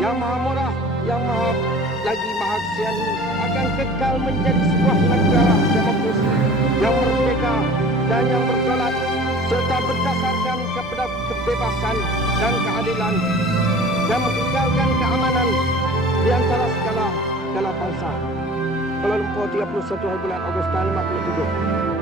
yang maha murah, yang lagi maha kesian ini akan kekal menjadi sebuah negara demokrasi yang merdeka dan yang berdaulat serta berdasarkan kepada kebebasan dan keadilan dan mengekalkan keamanan di antara segala bangsa. Kuala Lumpur 31 bulan Ogos tahun 57.